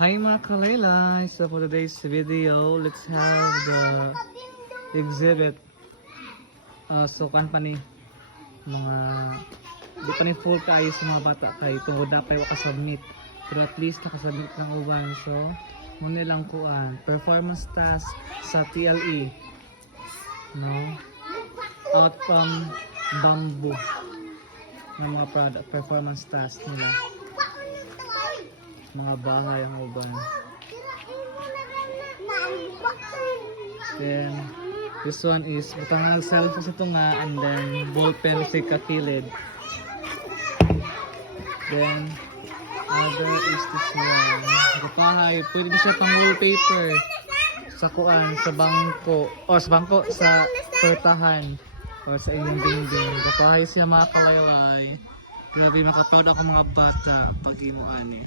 Hi mga kalaylay! So for today's video, let's have the exhibit. So kan pa ni mga di pa ni full kayo sa mga bata kay tungod dapat makasubmit. Pero at least nakasubmit ng uban. So muna lang kuan performance task sa TLE. No? Out from bamboo ng mga product performance task nila. Mga bahay ang uban. Then this one is butangal cellphone sa tunga and then ballpen sa kakilid. Then other is this one. Kapahay, pwede siya pang wallpaper sa kuan, sa bangko o sa bangko sa pertahan o sa inyong dingding. Kapahay siya mga kalaylay. Grabe, makaproud ako mga bata pag himuan eh.